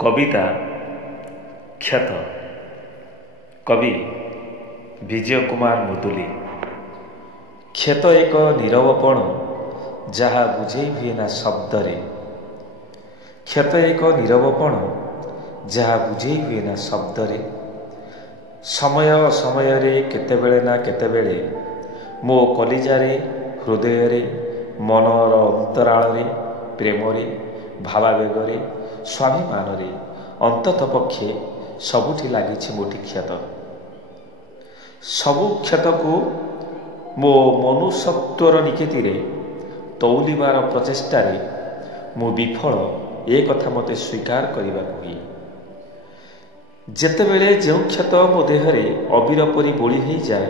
କବିତା କ୍ଷତ। କବି ବିଜୟ କୁମାର ମୁଦୁଲି। କ୍ଷତ ଏକ ନୀରବପଣ ଯାହା ବୁଝେଇ ହୁଏ ନା ଶବ୍ଦରେ। କ୍ଷତ ଏକ ନୀରବପଣ ଯାହା ବୁଝେଇ ହୁଏ ନା ଶବ୍ଦରେ। ସମୟ ଅସମୟରେ କେତେବେଳେ ନା କେତେବେଳେ ମୋ କଲିଜାରେ, ହୃଦୟରେ, ମନର ଅନ୍ତରାଳରେ, ପ୍ରେମରେ, ଭାବାବେଗରେ, ସ୍ୱାଭିମାନରେ, ଅନ୍ତତଃ ପକ୍ଷେ ସବୁଠି ଲାଗିଛି ମୋଠି କ୍ଷତ। ସବୁ କ୍ଷତକୁ ମୋ ମନୁଷ୍ୟତ୍ୱର ନିକେତିରେ ତଉଲିବାର ପ୍ରଚେଷ୍ଟାରେ ମୁଁ ବିଫଳ, ଏ କଥା ମୋତେ ସ୍ୱୀକାର କରିବାକୁ ହୁଏ। ଯେତେବେଳେ ଯେଉଁ କ୍ଷତ ମୋ ଦେହରେ ଅବିର ପରି ବୋଳି ହୋଇଯାଏ,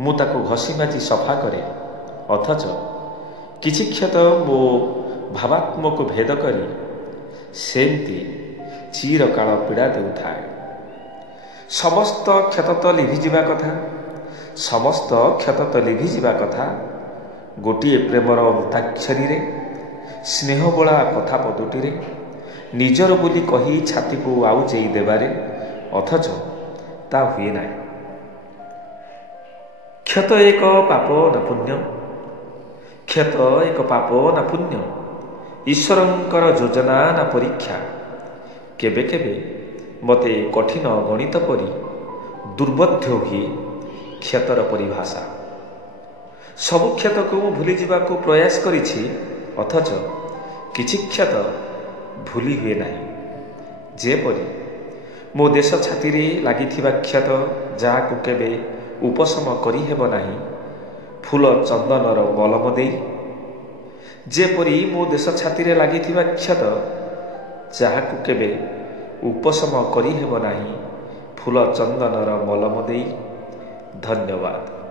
ମୁଁ ତାକୁ ଘଷି ମାଜି ସଫା କରେ। ଅଥଚ କିଛି କ୍ଷତ ମୋ ଭାବାତ୍ମକୁ ଭେଦ କରି ସେମିତି ଚିରକାଳ ପୀଡ଼ା ଦେଉଥାଏ। ସମସ୍ତ କ୍ଷତ ତ ଲିଭିଯିବା କଥା, ସମସ୍ତ କ୍ଷତ ତ ଲିଭିଯିବା କଥା ଗୋଟିଏ ପ୍ରେମର ଅନ୍ତାକ୍ଷରୀରେ, ସ୍ନେହବୋଳା କଥା ପଦୁଟିରେ, ନିଜର ବୋଲି କହି ଛାତିକୁ ଆଉଜେଇ ଦେବାରେ। ଅଥଚ ତା ହୁଏ ନାହିଁ। କ୍ଷତ ଏକ ପାପ ନା ପୁଣ୍ୟ? କ୍ଷତ ଏକ ପାପ ନା ପୁଣ୍ୟ? ଈଶ୍ୱରଙ୍କର ଯୋଜନା ନା ପରୀକ୍ଷା? କେବେ କେବେ ମୋତେ କଠିନ ଗଣିତ ପରି ଦୁର୍ବୋଧ୍ୟ ହୁଏ କ୍ଷତର ପରିଭାଷା। ସବୁ କ୍ଷତକୁ ମୁଁ ଭୁଲିଯିବାକୁ ପ୍ରୟାସ କରିଛି, ଅଥଚ କିଛି କ୍ଷତ ଭୁଲି ହୁଏ ନାହିଁ। ଯେପରି ମୋ ଦେଶ ଛାତିରେ ଲାଗିଥିବା କ୍ଷତ, ଯାହାକୁ କେବେ ଉପଶମ କରିହେବ ନାହିଁ ଫୁଲ ଚନ୍ଦନର ମଲମ ଦେଇ। ଯେପରି ମୋ ଦେଶ ଛାତିରେ ଲାଗିଥିବା କ୍ଷତ, ଯାହାକୁ କେବେ ଉପଶମ କରିହେବ ନାହିଁ ଫୁଲ ଚନ୍ଦନର ମଲମ ଦେଇ। ଧନ୍ୟବାଦ।